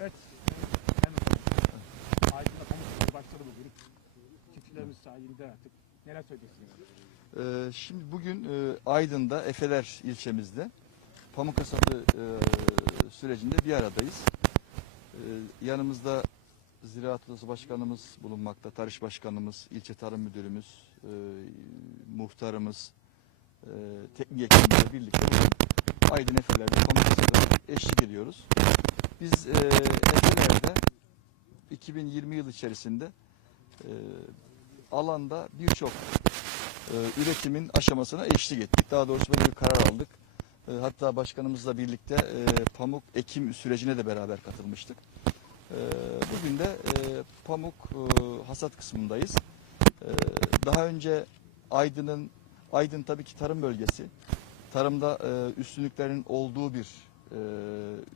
Evet. Hem Aydın'da pamuk başladı bugün. Çiftçilerimiz sayesinde artık. Neler söyleyeceksiniz? Ee, şimdi bugün e, Aydın'da Efeler ilçemizde pamuk hasadı e, sürecinde bir aradayız. E, yanımızda Ziraat Odası Başkanımız bulunmakta, Tarış Başkanımız, ilçe Tarım Müdürümüz, e, muhtarımız, e, teknik ekibimizle birlikte Aydın Efeler'de pamuk hasadına eşlik ediyoruz. Biz e, Efeler'de 2020 yıl içerisinde e, alanda birçok e, üretimin aşamasına eşlik ettik. Daha doğrusu böyle bir karar aldık. E, hatta başkanımızla birlikte pamuk ekim sürecine de beraber katılmıştık. Bugün de pamuk hasat kısmındayız. Daha önce Aydın'ın Aydın tabii ki tarım bölgesi. Tarımda üstünlüklerin olduğu bir e,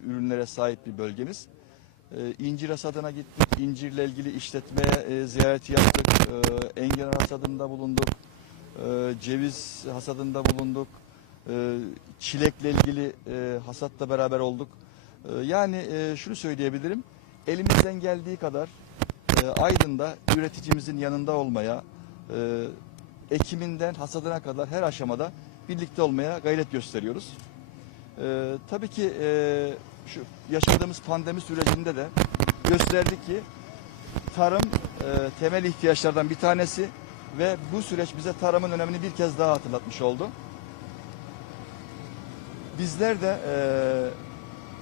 ürünlere sahip bir bölgemiz. E, incir hasadına gittik. İncirle ilgili işletmeye e, ziyareti yaptık. E, enginar hasadında bulunduk. E, ceviz hasadında bulunduk. E, çilekle ilgili e, hasatla beraber olduk. E, yani e, şunu söyleyebilirim. Elimizden geldiği kadar e, Aydın'da üreticimizin yanında olmaya, e, ekiminden hasadına kadar her aşamada birlikte olmaya gayret gösteriyoruz. E, tabii ki e, şu yaşadığımız pandemi sürecinde de gösterdik ki tarım e, temel ihtiyaçlardan bir tanesi ve bu süreç bize tarımın önemini bir kez daha hatırlatmış oldu. Bizler de e,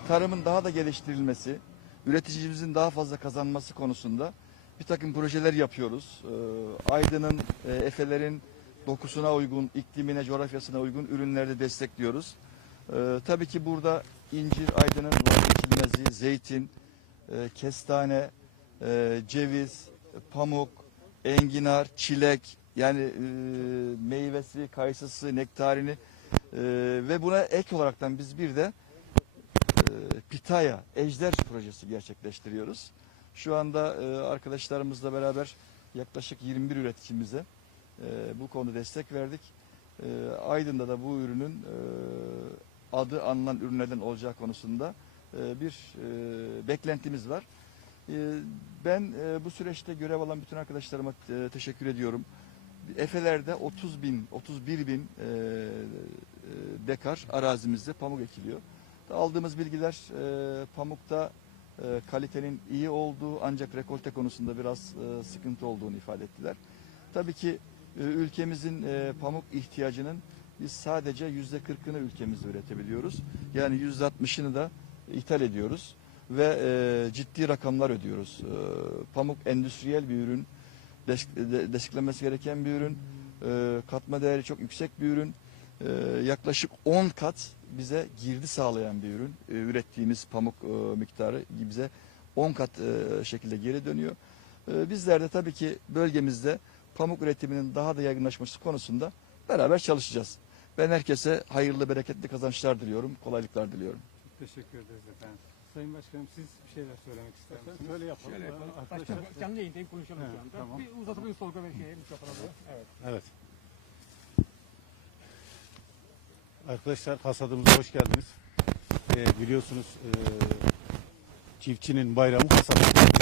tarımın daha da geliştirilmesi, üreticimizin daha fazla kazanması konusunda bir takım projeler yapıyoruz. E, Aydın'ın, e, Efe'lerin dokusuna uygun, iklimine, coğrafyasına uygun ürünlerde destekliyoruz. E, tabii ki burada incir, Aydın'ın vazgeçilmezi, zeytin, e, kestane, e, ceviz, pamuk, enginar, çilek yani e, meyvesi, kayısısı, nektarini e, ve buna ek olaraktan biz bir de e, Pitaya, Ejder projesi gerçekleştiriyoruz. Şu anda e, arkadaşlarımızla beraber yaklaşık 21 üreticimize e, bu konuda destek verdik. E, Aydın'da da bu ürünün e, adı anılan ürünlerden olacağı konusunda e, bir e, beklentimiz var. E, ben bu süreçte görev alan bütün arkadaşlarıma teşekkür ediyorum. Efeler'de 30 bin, 31 bin dekar arazimizde pamuk ekiliyor. Aldığımız bilgiler pamukta kalitenin iyi olduğu ancak rekolte konusunda biraz sıkıntı olduğunu ifade ettiler. Tabii ki ülkemizin pamuk ihtiyacının biz sadece yüzde kırkını ülkemizde üretebiliyoruz. Yani yüzde altmışını da ithal ediyoruz ve e, ciddi rakamlar ödüyoruz. E, pamuk endüstriyel bir ürün, des- de- desteklenmesi gereken bir ürün, e, katma değeri çok yüksek bir ürün. E, yaklaşık 10 kat bize girdi sağlayan bir ürün. E, ürettiğimiz pamuk e, miktarı bize 10 kat e, şekilde geri dönüyor. E, bizler de tabii ki bölgemizde pamuk üretiminin daha da yaygınlaşması konusunda beraber çalışacağız. Ben herkese hayırlı, bereketli kazançlar diliyorum, kolaylıklar diliyorum. Teşekkür ederiz efendim. Sayın Başkanım siz bir şeyler söylemek ister misiniz? Şöyle yapalım. Şöyle yapalım. Arkadaşlar- Başka canlı yayındayım konuşalım Evet, şu anda. tamam. Bir uzatabilir sorgu ve şey mikrofona. Evet. Evet. Arkadaşlar hasadımıza hoş geldiniz. Ee, biliyorsunuz e, çiftçinin bayramı hasat.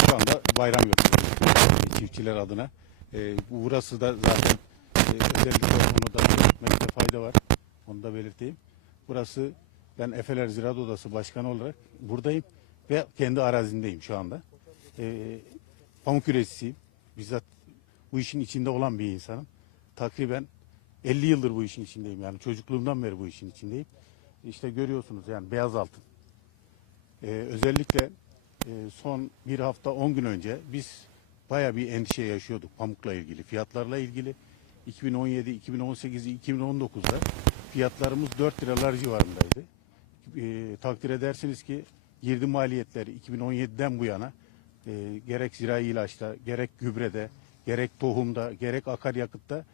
Şu anda bayram yapıyoruz çiftçiler adına. E, burası da zaten e, özellikle onu da belirtmekte fayda var. Onu da belirteyim. Burası ben Efeler Ziraat Odası Başkanı olarak buradayım ve kendi arazimdeyim şu anda. E, pamuk üreticisiyim. Bizzat bu işin içinde olan bir insanım. Takriben 50 yıldır bu işin içindeyim yani çocukluğumdan beri bu işin içindeyim. İşte görüyorsunuz yani beyaz altın. Ee, özellikle e, son bir hafta 10 gün önce biz baya bir endişe yaşıyorduk pamukla ilgili, fiyatlarla ilgili. 2017, 2018, 2019'da fiyatlarımız 4 liralar civarındaydı. Ee, takdir edersiniz ki girdi maliyetleri 2017'den bu yana e, gerek zirai ilaçta, gerek gübrede, gerek tohumda, gerek akaryakıtta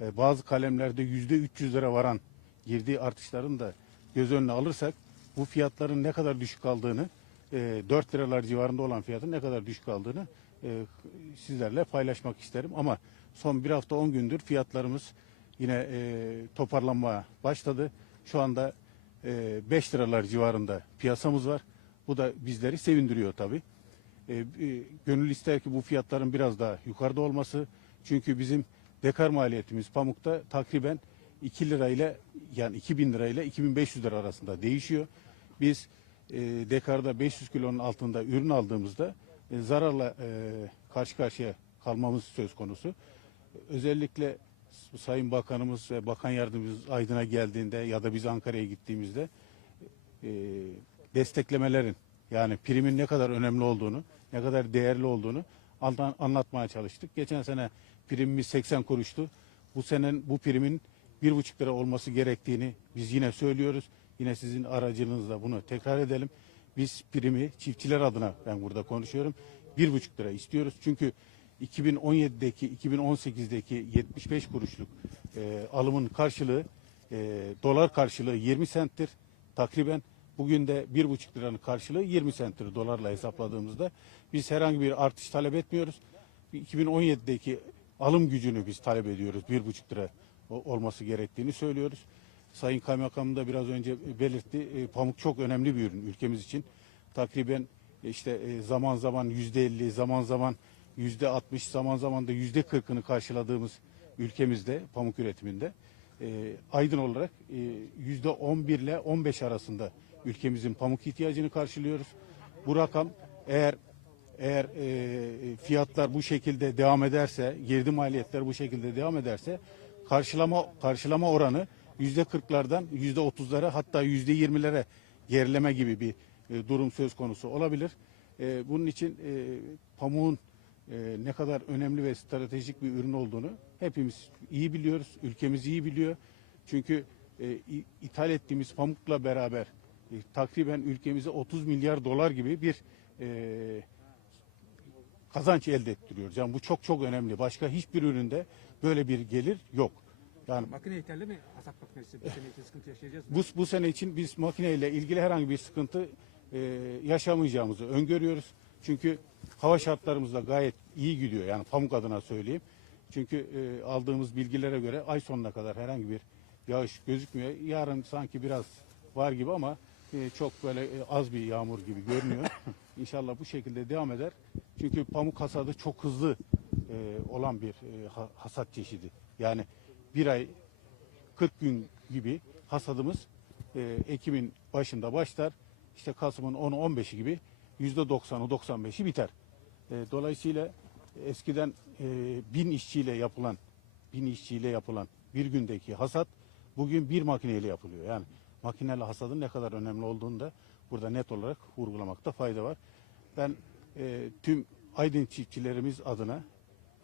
e, bazı kalemlerde yüzde 300 lira varan girdiği artışların da göz önüne alırsak bu fiyatların ne kadar düşük kaldığını e, 4 liralar civarında olan fiyatın ne kadar düşük kaldığını e, sizlerle paylaşmak isterim. Ama son bir hafta 10 gündür fiyatlarımız yine e, toparlanmaya başladı. Şu anda e, 5 liralar civarında piyasamız var. Bu da bizleri sevindiriyor tabii. E, e, gönül ister ki bu fiyatların biraz daha yukarıda olması. Çünkü bizim dekar maliyetimiz pamukta takriben 2 lira ile yani 2000 lira ile 2500 lira arasında değişiyor. Biz e, dekarda 500 kilonun altında ürün aldığımızda e, zararla e, karşı karşıya kalmamız söz konusu. Özellikle Sayın Bakanımız ve Bakan Yardımcımız Aydın'a geldiğinde ya da biz Ankara'ya gittiğimizde e, desteklemelerin yani primin ne kadar önemli olduğunu, ne kadar değerli olduğunu anla- anlatmaya çalıştık. Geçen sene primimiz 80 kuruştu. Bu senenin bu primin bir buçuk lira olması gerektiğini biz yine söylüyoruz. Yine sizin aracınızla bunu tekrar edelim. Biz primi çiftçiler adına ben burada konuşuyorum. Bir buçuk lira istiyoruz. Çünkü 2017'deki 2018'deki 75 kuruşluk e, alımın karşılığı e, dolar karşılığı 20 senttir takriben. Bugün de bir buçuk liranın karşılığı 20 senttir dolarla hesapladığımızda. Biz herhangi bir artış talep etmiyoruz. 2017'deki alım gücünü biz talep ediyoruz. Bir buçuk lira o- olması gerektiğini söylüyoruz. Sayın Kaymakam da biraz önce belirtti. E, pamuk çok önemli bir ürün ülkemiz için. Takriben e, işte e, zaman zaman yüzde elli, zaman zaman yüzde altmış, zaman zaman da yüzde kırkını karşıladığımız ülkemizde pamuk üretiminde e, Aydın olarak e, yüzde on bir ile on beş arasında ülkemizin pamuk ihtiyacını karşılıyoruz. Bu rakam eğer eğer e, fiyatlar bu şekilde devam ederse, girdi maliyetler bu şekilde devam ederse karşılama karşılama oranı yüzde kırklardan yüzde otuzlara hatta yüzde yirmilere gerileme gibi bir e, durum söz konusu olabilir. E, bunun için e, pamuğun e, ne kadar önemli ve stratejik bir ürün olduğunu hepimiz iyi biliyoruz. Ülkemiz iyi biliyor. Çünkü e, ithal ettiğimiz pamukla beraber e, takriben ülkemize 30 milyar dolar gibi bir e, kazanç elde ettiriyoruz. Yani bu çok çok önemli. Başka hiçbir üründe böyle bir gelir yok. Yani Makine yeterli mi? Hasat makinesi bu sene için sıkıntı yaşayacağız mı? bu, bu sene için biz makineyle ilgili herhangi bir sıkıntı e, yaşamayacağımızı öngörüyoruz. Çünkü hava şartlarımız da gayet iyi gidiyor. Yani pamuk adına söyleyeyim. Çünkü e, aldığımız bilgilere göre ay sonuna kadar herhangi bir yağış gözükmüyor. Yarın sanki biraz var gibi ama e, çok böyle e, az bir yağmur gibi görünüyor. İnşallah bu şekilde devam eder. Çünkü pamuk hasadı çok hızlı e, olan bir e, ha- hasat çeşidi. Yani bir ay 40 gün gibi hasadımız e, Ekim'in başında başlar. İşte Kasım'ın 10'u 15'i gibi %90'ı 95'i biter. E, dolayısıyla eskiden e, bin işçiyle yapılan bin işçiyle yapılan bir gündeki hasat bugün bir makineyle yapılıyor. Yani makineli hasadın ne kadar önemli olduğunu da burada net olarak vurgulamakta fayda var. Ben e, tüm Aydın çiftçilerimiz adına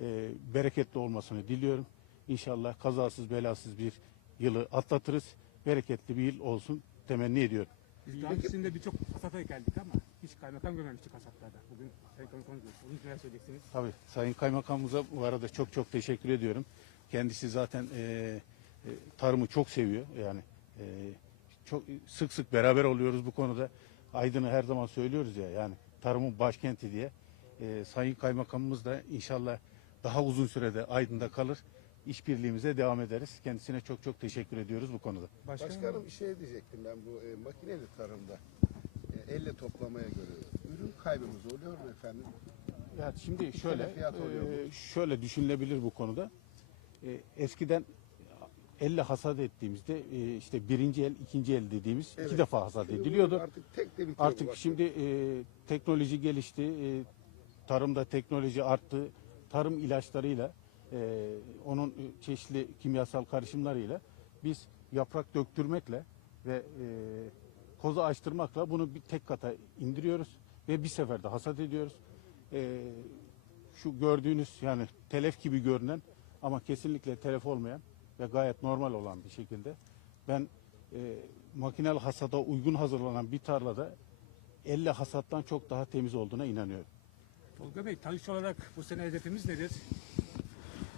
e, bereketli olmasını diliyorum. İnşallah kazasız belasız bir yılı atlatırız. Bereketli bir yıl olsun temenni ediyorum. Biz daha öncesinde birçok hasata geldik ama hiç kaymakam görmemiştik hasatlarda. Bugün Sayın Kaymakam görüyoruz. Onun için neler söyleyeceksiniz? Tabii Sayın Kaymakamımıza bu arada çok çok teşekkür ediyorum. Kendisi zaten e, e, tarımı çok seviyor. Yani e, çok sık sık beraber oluyoruz bu konuda. Aydın'ı her zaman söylüyoruz ya yani tarımın başkenti diye. E, Sayın Kaymakamımız da inşallah daha uzun sürede Aydın'da kalır. İşbirliğimize devam ederiz. Kendisine çok çok teşekkür ediyoruz bu konuda. Başkanım bir şey diyecektim ben bu e, makineli tarımda elle toplamaya göre ürün kaybımız oluyor mu efendim? Ya şimdi şöyle e, şöyle düşünülebilir bu konuda. E, eskiden elle hasat ettiğimizde e, işte birinci el, ikinci el dediğimiz iki Evet. defa hasat Şimdi ediliyordu. Artık tek de bitiyor. Artık şimdi e, teknoloji gelişti, e, tarımda teknoloji arttı. Tarım ilaçlarıyla, e, onun çeşitli kimyasal karışımlarıyla biz yaprak döktürmekle ve e, koza açtırmakla bunu bir tek kata indiriyoruz ve bir seferde hasat ediyoruz. E, şu gördüğünüz yani telef gibi görünen ama kesinlikle telef olmayan ve gayet normal olan bir şekilde ben e, makinel hasada uygun hazırlanan bir tarlada elle hasattan çok daha temiz olduğuna inanıyorum. Tolga Bey, tanış olarak bu sene hedefimiz nedir?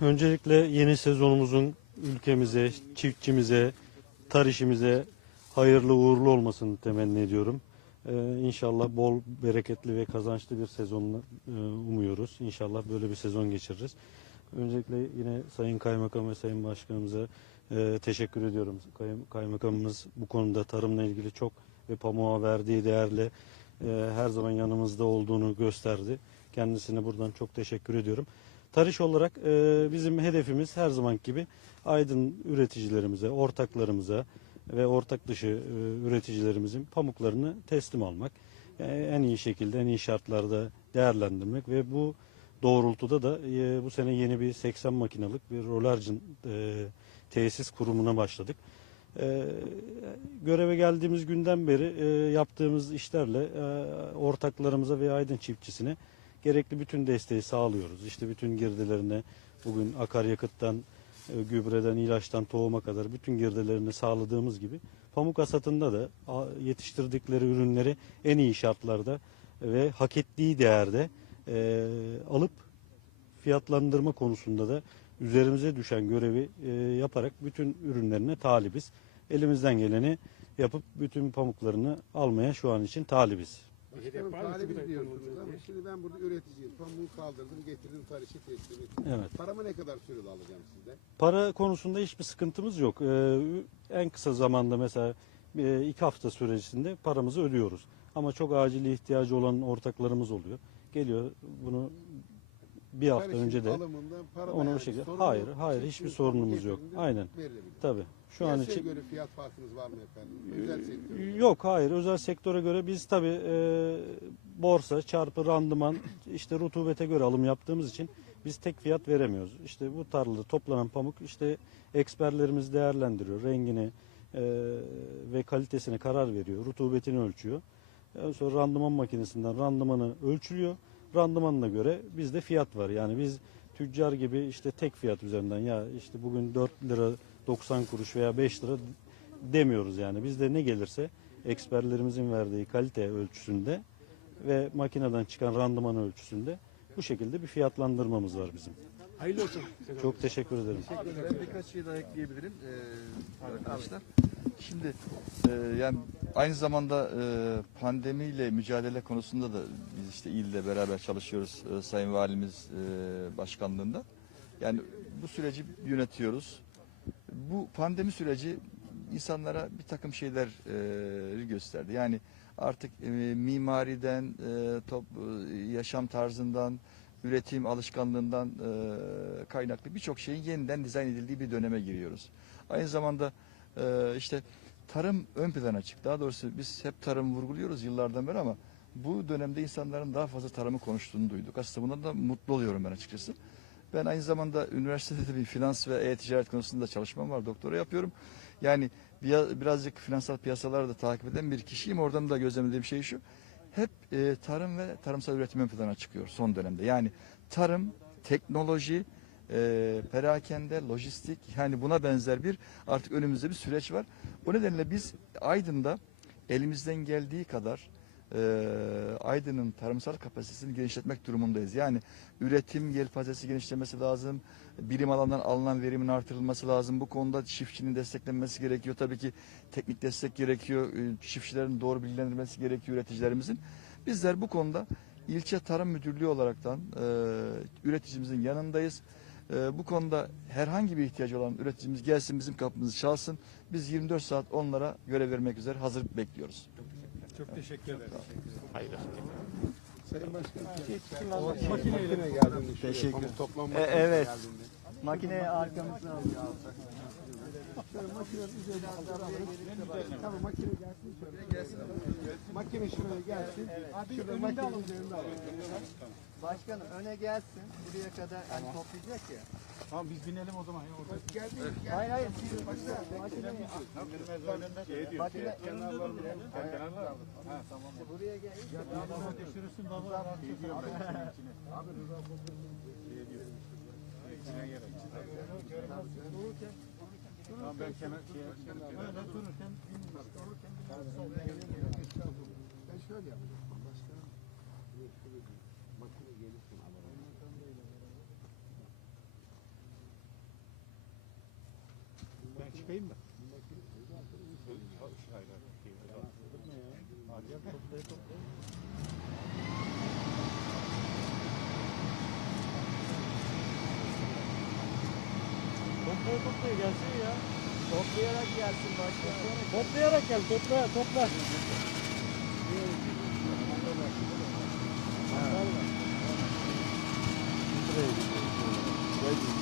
Öncelikle yeni sezonumuzun ülkemize, çiftçimize, tar işimize hayırlı uğurlu olmasını temenni ediyorum. Ee, inşallah bol, bereketli ve kazançlı bir sezon e, umuyoruz. İnşallah böyle bir sezon geçiririz. Öncelikle yine Sayın Kaymakam ve Sayın Başkanımıza e, teşekkür ediyorum. Kay- Kaymakamımız bu konuda tarımla ilgili çok ve pamuğa verdiği değerle e, her zaman yanımızda olduğunu gösterdi. Kendisine buradan çok teşekkür ediyorum. Tarış olarak e, bizim hedefimiz her zaman gibi Aydın üreticilerimize, ortaklarımıza ve ortak dışı e, üreticilerimizin pamuklarını teslim almak. E, en iyi şekilde, en iyi şartlarda değerlendirmek ve bu doğrultuda da e, bu sene yeni bir 80 makinalık bir rolarcın e, tesis kurumuna başladık. Göreve geldiğimiz günden beri yaptığımız işlerle e, ortaklarımıza ve Aydın çiftçisine gerekli bütün desteği sağlıyoruz. İşte bütün girdilerine bugün akaryakıttan, gübreden, ilaçtan, tohuma kadar bütün girdilerini sağladığımız gibi pamuk hasatında da yetiştirdikleri ürünleri en iyi şartlarda ve hak ettiği değerde e, alıp fiyatlandırma konusunda da üzerimize düşen görevi e, yaparak bütün ürünlerine talibiz. Elimizden geleni yapıp bütün pamuklarını almaya şu an için talibiz. Başkanım diyorsunuz ama şimdi ben burada üreticiyim. Pamuğu kaldırdım, getirdim, tarışı teslim ettim. Evet. Paramı ne kadar sürede alacağım sizden? Para konusunda hiçbir sıkıntımız yok. Ee, en kısa zamanda mesela e, iki hafta sürecinde paramızı ödüyoruz. Ama çok acil ihtiyacı olan ortaklarımız oluyor. Geliyor bunu bir hafta Tarışın önce de alımından para onu yani bu şekilde. sorun Hayır, yok. hayır hiçbir sorunumuz yok. Aynen. verilebilir. Tabii. Şu an Piyasaya için göre fiyat farkınız var mı efendim? Özel sektör. Yok hayır özel sektöre göre biz tabi borsa çarpı randıman işte rutubete göre alım yaptığımız için biz tek fiyat veremiyoruz. İşte bu tarlada toplanan pamuk işte eksperlerimiz değerlendiriyor rengini e, ve kalitesine karar veriyor rutubetini ölçüyor. En sonra randıman makinesinden randımanı ölçülüyor. Randımanına göre bizde fiyat var. Yani biz tüccar gibi işte tek fiyat üzerinden ya işte bugün 4 lira 90 kuruş veya 5 lira demiyoruz yani. Bizde ne gelirse eksperlerimizin verdiği kalite ölçüsünde ve makineden çıkan randıman ölçüsünde bu şekilde bir fiyatlandırmamız var bizim. Hayırlı olsun. Çok teşekkür ederim. Ben birkaç şey daha ekleyebilirim ee, arkadaşlar. Şimdi e, yani aynı zamanda e, pandemiyle mücadele konusunda da biz işte ilde beraber çalışıyoruz e, Sayın Valimiz e, başkanlığında. Yani bu süreci yönetiyoruz. Bu pandemi süreci insanlara bir takım şeyleri gösterdi. Yani artık e, mimariden, e, top, e, yaşam tarzından, üretim alışkanlığından e, kaynaklı birçok şeyin yeniden dizayn edildiği bir döneme giriyoruz. Aynı zamanda e, işte tarım ön plana çıktı. Daha doğrusu biz hep tarım vurguluyoruz yıllardan beri ama bu dönemde insanların daha fazla tarımı konuştuğunu duyduk. Aslında bundan da mutlu oluyorum ben açıkçası. Ben aynı zamanda üniversitede de bir finans ve e-ticaret konusunda çalışmam var. Doktora yapıyorum. Yani bir- birazcık finansal piyasaları da takip eden bir kişiyim. Oradan da gözlemlediğim şey şu. Hep e, tarım ve tarımsal üretim ön plana çıkıyor son dönemde. Yani tarım, teknoloji, e, perakende, lojistik yani buna benzer bir artık önümüzde bir süreç var. Bu nedenle biz Aydın'da elimizden geldiği kadar e, Aydın'ın tarımsal kapasitesini genişletmek durumundayız. Yani üretim yelpazesi genişlemesi lazım. Bilim alanından alınan verimin artırılması lazım. Bu konuda çiftçinin desteklenmesi gerekiyor. Tabii ki teknik destek gerekiyor. E, Çiftçilerin doğru bilgilendirilmesi gerekiyor üreticilerimizin. Bizler bu konuda ilçe tarım müdürlüğü olaraktan e, üreticimizin yanındayız. E, bu konuda herhangi bir ihtiyacı olan üreticimiz gelsin bizim kapımızı çalsın. Biz 24 saat onlara görev vermek üzere hazır bekliyoruz. Çok teşekkür ederim. Sayın Başkanım, makineyle geldiğinde şuraya Teşekkür. toplanma E, evet. geldiğinde. Makineyi arkamızdan alıyor. Üzerine alalım. Tamam makine gelsin şöyle. Gelsin. Makine şuraya gelsin. Şurada makinenin üzerinde alalım. Başkanım öne gelsin. Buraya kadar hani toplayacak ya. Tamam biz binelim o zaman. Ya, orada. Hayır hayır. Siz başla. Makineyi Makine önünde İşte buraya gel. Ben şöyle yapacağım. Çıkayım mı? Toplaya toplaya gelsin ya. Toplayarak gelsin başka. Toplayarak gel, topla, topla. Şuraya gidiyor.